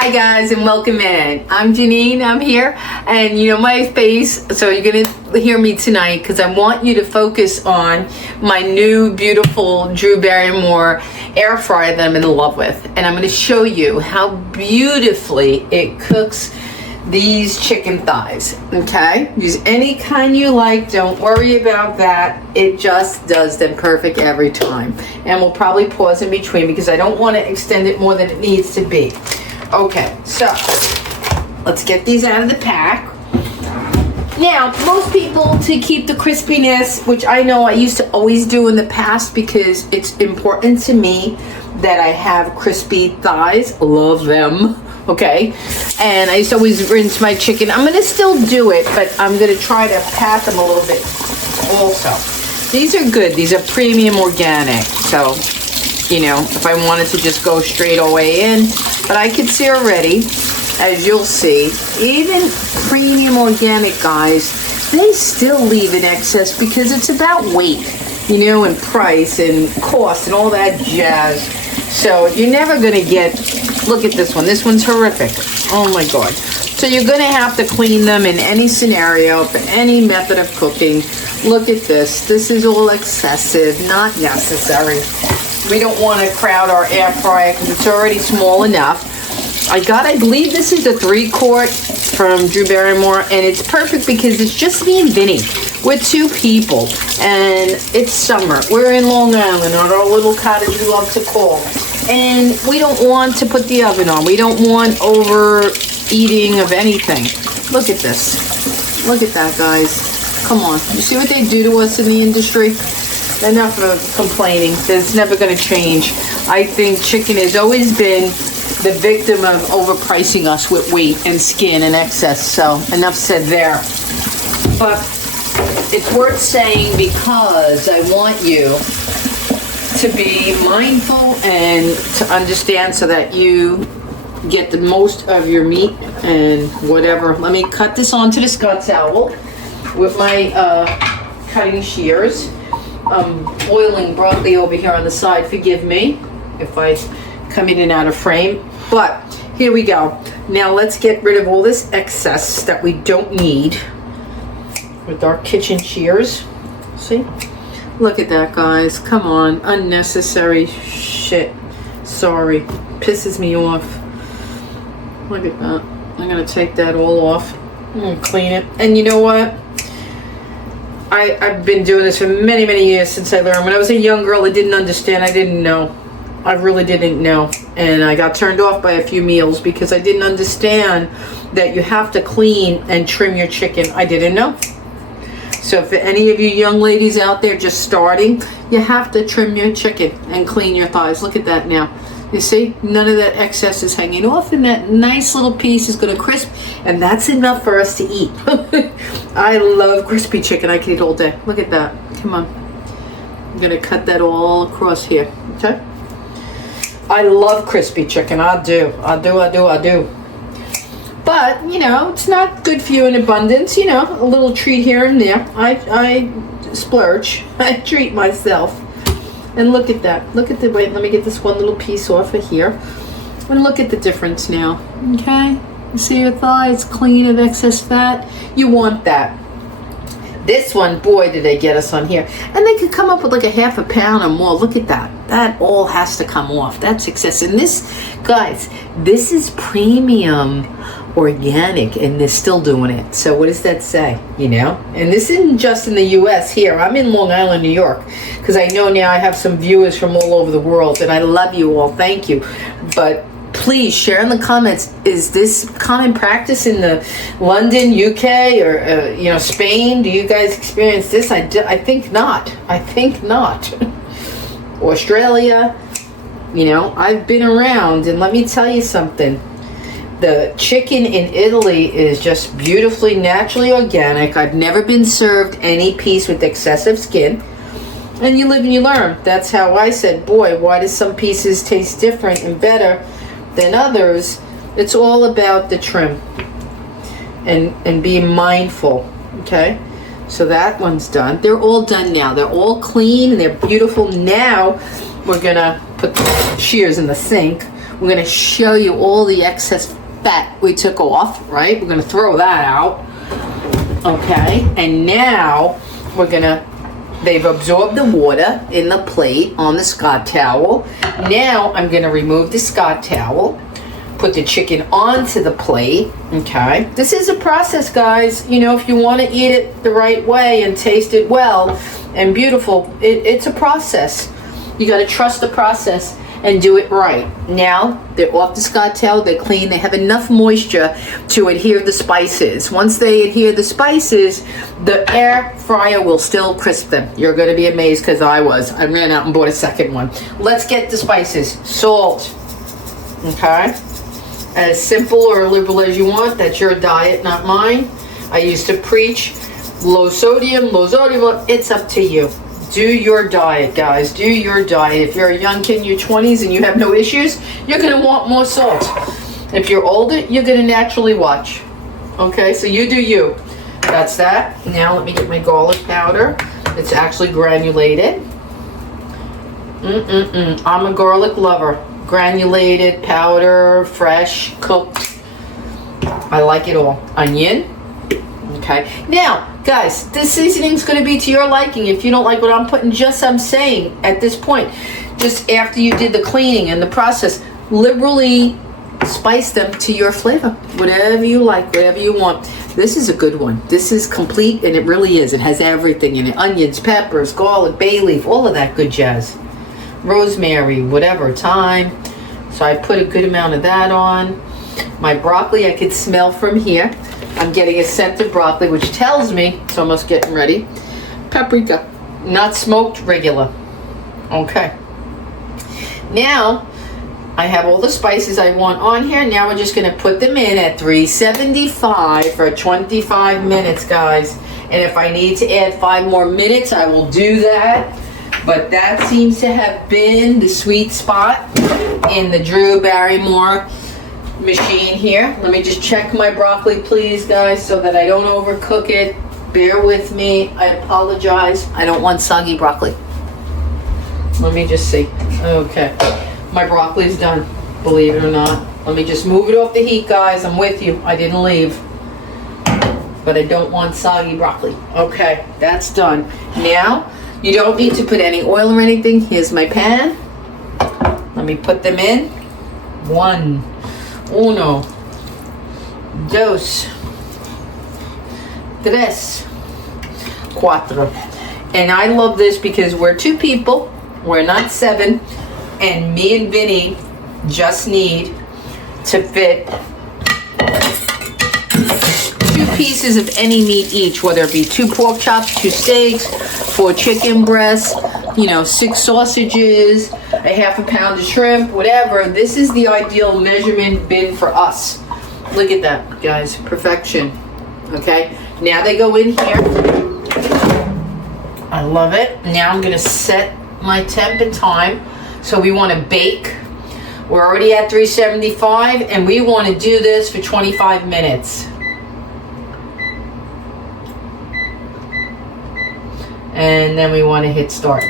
Hi guys and welcome in. I'm Janine, I'm here, and you know my face, so you're gonna hear me tonight because I want you to focus on my new beautiful Drew Barrymore air fryer that I'm in love with, and I'm gonna show you how beautifully it cooks these chicken thighs. Okay, use any kind you like, don't worry about that, it just does them perfect every time. And we'll probably pause in between because I don't want to extend it more than it needs to be. Okay, so let's get these out of the pack. Now, most people, to keep the crispiness, which I know I used to always do in the past because it's important to me that I have crispy thighs, love them, okay? And I used to always rinse my chicken. I'm gonna still do it, but I'm gonna try to pat them a little bit also. These are good, these are premium organic, so you know, if I wanted to just go straight away in, but I can see already, as you'll see, even premium organic guys, they still leave in excess because it's about weight, you know, and price and cost and all that jazz. So you're never gonna get, look at this one's horrific. Oh my God. So you're gonna have to clean them in any scenario, for any method of cooking. Look at this is all excessive, not necessary. We don't want to crowd our air fryer because it's already small enough. I believe this is a 3-quart from Drew Barrymore, and it's perfect because it's just me and Vinny. We're 2 people, and it's summer. We're in Long Island, or our little cottage we love to call, and we don't want to put the oven on. We don't want overeating of anything. Look at this. Look at that, guys. Come on. You see what they do to us in the industry? Enough of complaining. That's never going to change. I think chicken has always been the victim of overpricing us with weight and skin and excess. So enough said there. But it's worth saying because I want you to be mindful and to understand so that you get the most of your meat and whatever. Let me cut this onto the Scott towel with my cutting shears. Boiling broccoli over here on the side. Forgive me if I come in and out of frame. But here we go. Now let's get rid of all this excess that we don't need with our kitchen shears. See? Look at that, guys. Come on. Unnecessary shit. Sorry. Pisses me off. Look at that. I'm going to take that all off. I'm going to clean it. And you know what? I've been doing this for many, many years since I learned. When I was a young girl, I didn't understand. I didn't know. I really didn't know. And I got turned off by a few meals because I didn't understand that you have to clean and trim your chicken. I didn't know. So for any of you young ladies out there just starting, you have to trim your chicken and clean your thighs. Look at that now. You see, none of that excess is hanging off, and that nice little piece is going to crisp, and that's enough for us to eat. I love crispy chicken. I can eat all day. Look at that. Come on. I'm going to cut that all across here. Okay? I love crispy chicken. I do. But, you know, it's not good for you in abundance. You know, a little treat here and there. I splurge. I treat myself. And look at that. Look at the, wait, let me get this one little piece off of here. And look at the difference now. Okay? You see your thigh? It's clean of excess fat. You want that. This one, boy, did they get us on here. And they could come up with like a half a pound or more. Look at that. That all has to come off. That's excess. And this, guys, this is premium organic, and they're still doing it. So what does that say? You know? And this isn't just in the US here. I'm in Long Island, New York, because I know now I have some viewers from all over the world, and I love you all. Thank you. But please share in the comments, is this common practice in the London, UK, or you know, Spain? Do you guys experience this? I think not. I think not. Australia, you know, I've been around, and let me tell you something. The chicken in Italy is just beautifully, naturally organic. I've never been served any piece with excessive skin. And you live and you learn. That's how I said, boy, why do some pieces taste different and better than others? It's all about the trim and being mindful, okay? So that one's done. They're all done now. They're all clean and they're beautiful. Now we're gonna put the shears in the sink We're going to show you all the excess fat we took off, right? We're going to throw that out. Okay, and now they've absorbed the water in the plate on the Scott towel. Now I'm going to remove the Scott towel, put the chicken onto the plate. Okay, this is a process, guys. You know, if you want to eat it the right way and taste it well and beautiful, it's a process. You got to trust the process and do it right. Now they're off the Scott towel, they're clean, they have enough moisture to adhere the spices. Once they adhere the spices, the air fryer will still crisp them. You're going to be amazed, because I ran out and bought a second one. Let's get the spices. Salt. Okay, as simple or liberal as you want. That's your diet, not mine. I used to preach low sodium, it's up to you. Do your diet, guys. Do your diet. If you're a young kid in your 20s and you have no issues, you're going to want more salt. If you're older, you're going to naturally watch. Okay, so you do you. That's that. Now let me get my garlic powder. It's actually granulated. I'm a garlic lover. Granulated, powder, fresh, cooked. I like it all. Onion. Okay, now guys, this seasoning is going to be to your liking. If you don't like what I'm putting, I'm saying at this point, just after you did the cleaning and the process, liberally spice them to your flavor. Whatever you like, whatever you want. This is a good one. This is complete, and it really is. It has everything in it. Onions, peppers, garlic, bay leaf, all of that good jazz. Rosemary, whatever, thyme. So I put a good amount of that on. My broccoli I could smell from here. I'm getting a scent of broccoli, which tells me it's almost getting ready. Paprika, not smoked, regular. Okay. Now, I have all the spices I want on here. Now we're just going to put them in at 375 for 25 minutes, guys. And if I need to add 5 more minutes, I will do that. But that seems to have been the sweet spot in the Drew Barrymore machine here. Let me just check my broccoli, please, guys, so that I don't overcook it. Bear with me. I apologize. I don't want soggy broccoli. Let me just see. Okay, my broccoli's done, believe it or not. Let me just move it off the heat, guys. I'm with you. I didn't leave, but I don't want soggy broccoli. Okay, that's done. Now you don't need to put any oil or anything. Here's my pan. Let me put them in. 1, 2, 3, 4. And I love this because we're 2 people, we're not 7, and me and Vinny just need to fit 2 pieces of any meat each, whether it be 2 pork chops, 2 steaks, 4 chicken breasts, 6 sausages, a half a pound of shrimp, whatever. This is the ideal measurement bin for us. Look at that, guys. Perfection. Okay, now they go in here. I love it. Now I'm going to set my temp and time. So we want to bake. We're already at 375, and we want to do this for 25 minutes. And then we want to hit start.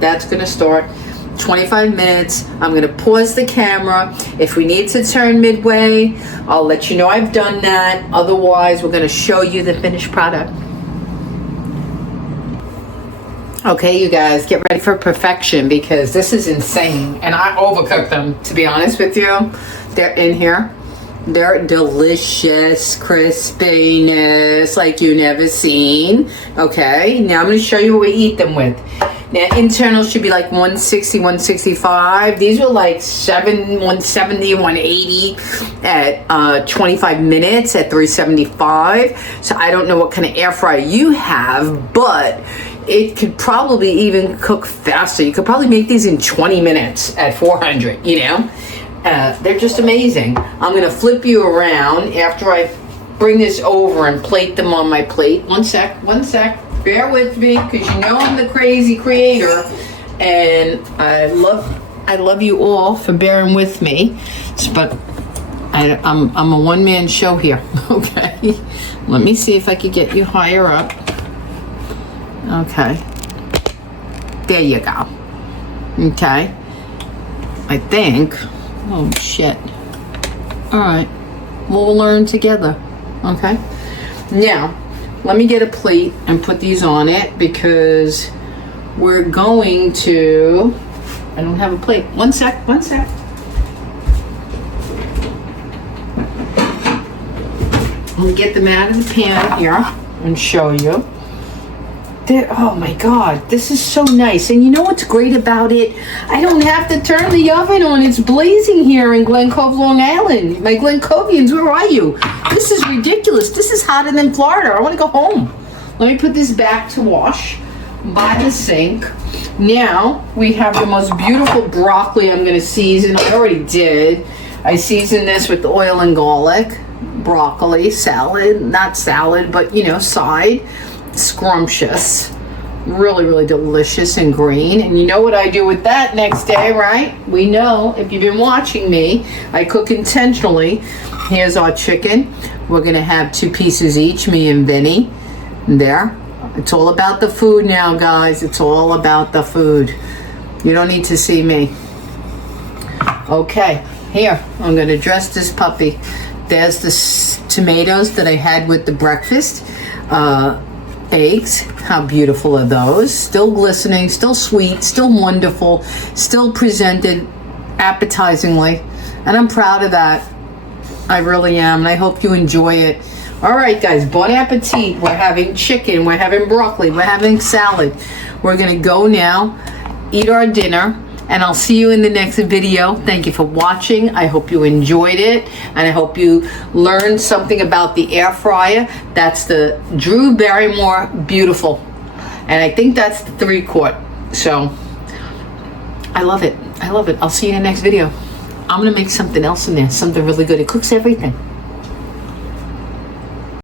That's going to start 25 minutes. I'm going to pause the camera. If we need to turn midway, I'll let you know I've done that. Otherwise, we're going to show you the finished product. Okay, you guys, get ready for perfection, because this is insane. And I overcooked them, to be honest with you. They're in here. They're delicious crispiness like you never seen. Okay, now I'm going to show you what we eat them with. Now, internal should be like 160, 165. These were like 170, 180 at 25 minutes at 375. So I don't know what kind of air fryer you have, but it could probably even cook faster. You could probably make these in 20 minutes at 400, They're just amazing. I'm going to flip you around after I bring this over and plate them on my plate. One sec. Bear with me, because I'm the crazy creator, and I love you all for bearing with me. But I'm a one-man show here. Okay. Let me see if I could get you higher up. Okay. There you go. Okay. I think. Oh, shit. All right. We'll learn together. Okay? Now, let me get a plate and put these on it because we're going to... I don't have a plate. One sec. Let me get them out of the pan here and show you. Oh my God, this is so nice. And you know what's great about it? I don't have to turn the oven on. It's blazing here in Glen Cove, Long Island. My Glen Covians, where are you? This is ridiculous. This is hotter than Florida. I want to go home. Let me put this back to wash by the sink. Now we have the most beautiful broccoli I'm going to season. I already did. I seasoned this with oil and garlic. Broccoli, salad, not salad, but you know, side. Scrumptious, really, really delicious and green. And you know what I do with that next day, right? We know, if you've been watching me, I cook intentionally. Here's our chicken. We're gonna have 2 pieces each, me and Vinny. There. It's all about the food now, guys. It's all about the food. You don't need to see me. Okay, here, I'm gonna dress this puppy. There's the tomatoes that I had with the breakfast. Eggs, how beautiful are those? Still glistening, still sweet, still wonderful, still presented appetizingly. And I'm proud of that. I really am, and I hope you enjoy it. All right, guys, bon appetit. We're having chicken, we're having broccoli, we're having salad. We're gonna go now, eat our dinner, and I'll see you in the next video. Thank you for watching. I hope you enjoyed it, and I hope you learned something about the air fryer. That's the Drew Barrymore Beautiful, and I think that's the 3-quart. So I love it. I love it. I'll see you in the next video. I'm gonna make something else in there, something really good. It cooks everything.